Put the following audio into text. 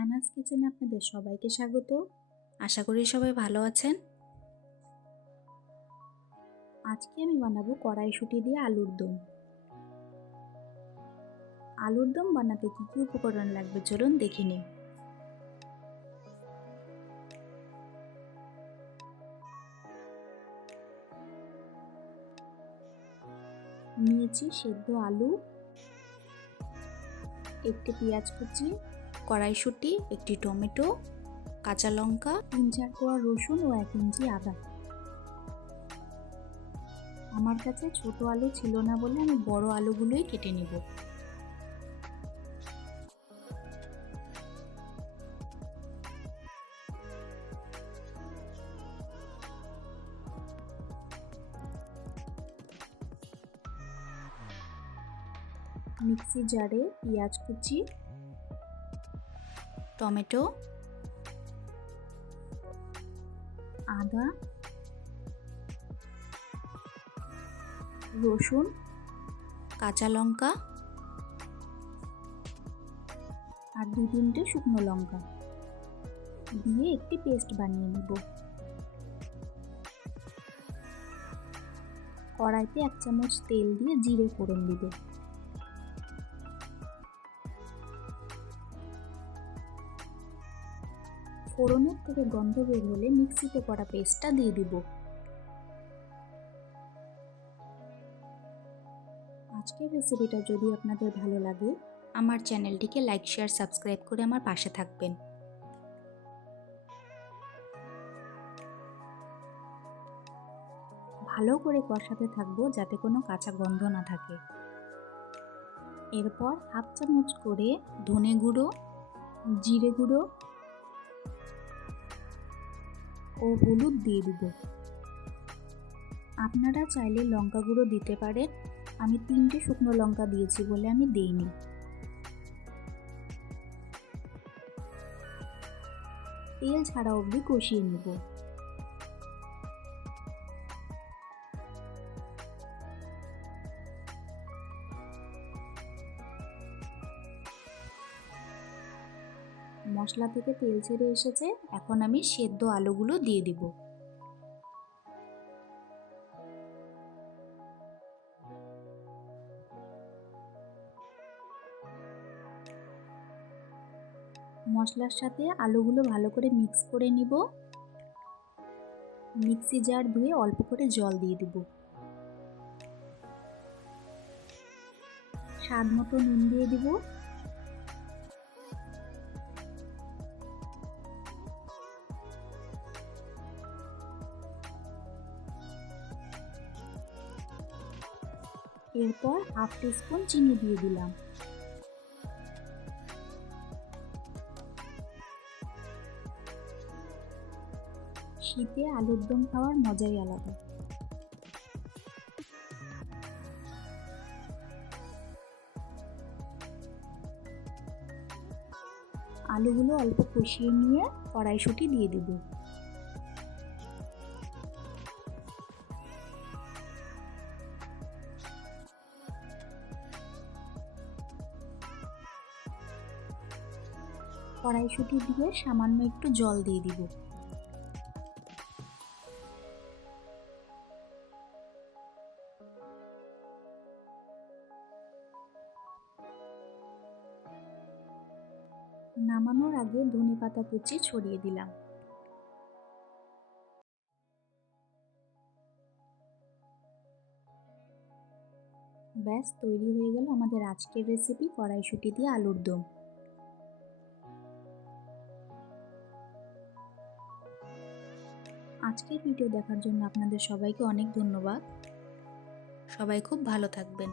অ্যানাস কিচেনে আপনাদের সবাইকে স্বাগত। আশা করি সবাই ভালো আছেন। আজকে আমি বানাবো কড়াইশুঁটি দিয়ে আলুর দম। আলুর দম বানাতে কি কি উপকরণ লাগবে চলুন দেখে নিই। নিয়েছি সেদ্ধ আলু, একটি পেঁয়াজ কুচি, কড়াইশুঁটি, একটি টমেটো, কাঁচা লঙ্কা, 3-4 কোয়া রসুন ও 1 ইঞ্চি আদা। আমার কাছে ছোট আলু ছিল না বলে আমি বড় আলুগুলোই কেটে নেব। মিক্সি জারে পেঁয়াজ কুচি, টমেটো, আদা, রসুন, কাঁচা লঙ্কা আর 2-3টে শুকনো লঙ্কা দিয়ে একটি পেস্ট বানিয়ে নেব। কড়াইতে 1 চামচ তেল দিয়ে জিরে ফোড়ন দিব। ফোড়নের থেকে গন্ধ বের হলে মিক্সিতে করা পেস্টটা দিয়ে দিব। আজকের রেসিপিটা যদি আপনাদের ভালো লাগে আমার চ্যানেলটিকে লাইক, শেয়ার, সাবস্ক্রাইব করে আমার পাশে থাকবেন। ভালো করে কষাতে থাকবো যাতে কোনো কাঁচা গন্ধ না থাকে। এরপর 1/2 চামচ করে ধনে গুঁড়ো, জিরে গুঁড়ো ও হলুদ দিয়ে দিব। আপনারা চাইলে লঙ্কা গুঁড়ো দিতে পারেন, আমি 3টে শুকনো লঙ্কা দিয়েছি বলে আমি দেইনি। তেল ছাড়া অবধি কষিয়ে নেব। মশলা থেকে তেল ছেড়ে এসেছে, এখন আমি সেদ্ধ আলুগুলো দিয়ে দিব। মশলার সাথে আলুগুলো ভালো করে মিক্স করে নিব। মিক্সি জার ধুয়ে অল্প করে জল দিয়ে দিব। স্বাদ মতো নুন দিয়ে দিব। এরপর 1/2 টিস্পুন চিনি দিয়ে দিলাম। শীতে আলুর দম খাওয়ার মজাই আলাদা। আলুগুলো অল্প কষিয়ে নিয়ে কড়াইশুঁটি দিয়ে দিব। কড়াইশুঁটি দিয়ে সামান্য একটু জল দিয়ে দিব। নামানোর আগে ধনেপাতা কুচি ছড়িয়ে দিলাম। ব্যাস তৈরি হয়ে গেল আমাদের আজকের রেসিপি কড়াইশুঁটি দিয়ে আলুর দম। আজকের ভিডিও দেখার জন্য আপনাদের সবাইকে অনেক ধন্যবাদ। সবাই খুব ভালো থাকবেন।